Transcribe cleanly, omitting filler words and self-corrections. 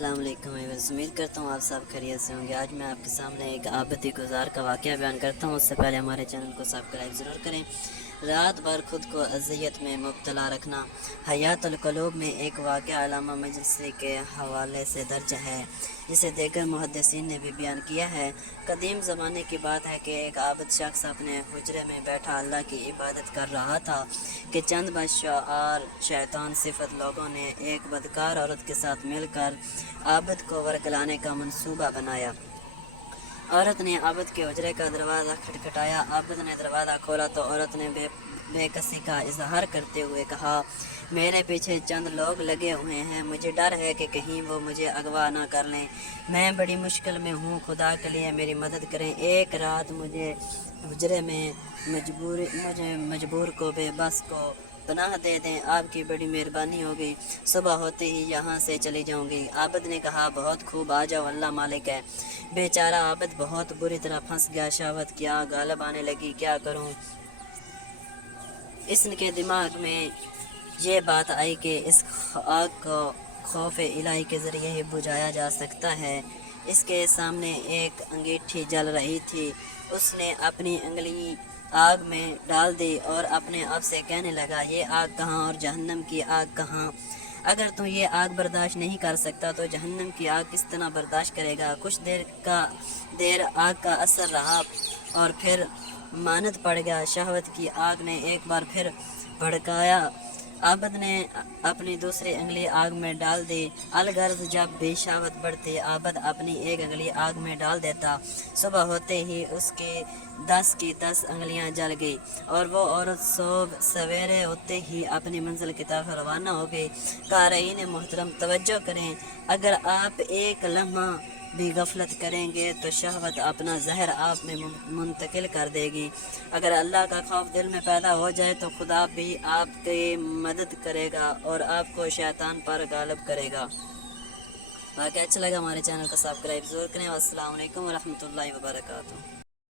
السلام علیکم ویورز، امید کرتا ہوں آپ سب خیریت سے ہوں گے۔ آج میں آپ کے سامنے ایک آبتی گزار کا واقعہ بیان کرتا ہوں۔ اس سے پہلے ہمارے چینل کو سبسکرائب ضرور کریں۔ رات بھر خود کو اذیت میں مبتلا رکھنا۔ حیات القلوب میں ایک واقعہ علامہ مجلسی کے حوالے سے درج ہے، جسے دیگر محدثین نے بھی بیان کیا ہے۔ قدیم زمانے کی بات ہے کہ ایک عابد شخص اپنے حجرے میں بیٹھا اللہ کی عبادت کر رہا تھا کہ چند بدشعار شیطان صفت لوگوں نے ایک بدکار عورت کے ساتھ مل کر عابد کو ورگلانے کا منصوبہ بنایا۔ عورت نے عابد کے حجرے کا دروازہ کھٹکھٹایا۔ عابد نے دروازہ کھولا تو عورت نے بے کسی کا اظہار کرتے ہوئے کہا، میرے پیچھے چند لوگ لگے ہوئے ہیں، مجھے ڈر ہے کہ کہیں وہ مجھے اغوا نہ کر لیں، میں بڑی مشکل میں ہوں، خدا کے لیے میری مدد کریں، ایک رات مجھے حجرے میں مجبور کو بے بس کو پناہ دے دیں، آپ کی بڑی مہربانی ہوگی، صبح ہوتے ہی یہاں سے چلی جاؤں گی۔ عابد نے کہا، بہت خوب، آ جاؤ، اللہ مالک ہے۔ بیچارہ عابد بہت بری طرح پھنس گیا، شہوت کی آگ غالب آنے لگی، کیا کروں؟ اس کے دماغ میں یہ بات آئی کہ اس آگ کو خوف الہی کے ذریعے ہی بجھایا جا سکتا ہے۔ اس کے سامنے ایک انگیٹھی جل رہی تھی، اس نے اپنی انگلی آگ میں ڈال دی اور اپنے آپ سے کہنے لگا، یہ آگ کہاں اور جہنم کی آگ کہاں؟ اگر تو یہ آگ برداشت نہیں کر سکتا تو جہنم کی آگ کس طرح برداشت کرے گا؟ کچھ دیر آگ کا اثر رہا اور پھر مانت پڑ گیا۔ شہوت کی آگ نے ایک بار پھر بھڑکایا۔ عابد نے اپنی دوسری انگلی آگ میں ڈال دی۔ الغرض جب بھی شہوت بڑھتی، عابد اپنی ایک انگلی آگ میں ڈال دیتا۔ صبح ہوتے ہی اس کی 10 کی 10 انگلیاں جل گئی اور وہ عورت سویرے ہوتے ہی اپنی منزل کی طرف روانہ ہو گئی۔ قارئین محترم، توجہ کریں، اگر آپ ایک لمحہ بھی غفلت کریں گے تو شہوت اپنا زہر آپ میں منتقل کر دے گی۔ اگر اللہ کا خوف دل میں پیدا ہو جائے تو خدا بھی آپ کی مدد کرے گا اور آپ کو شیطان پر غالب کرے گا۔ باقی اچھا لگا ہمارے چینل کو سبسکرائب ضرور کریں۔ والسلام علیکم ورحمۃ اللہ وبرکاتہ۔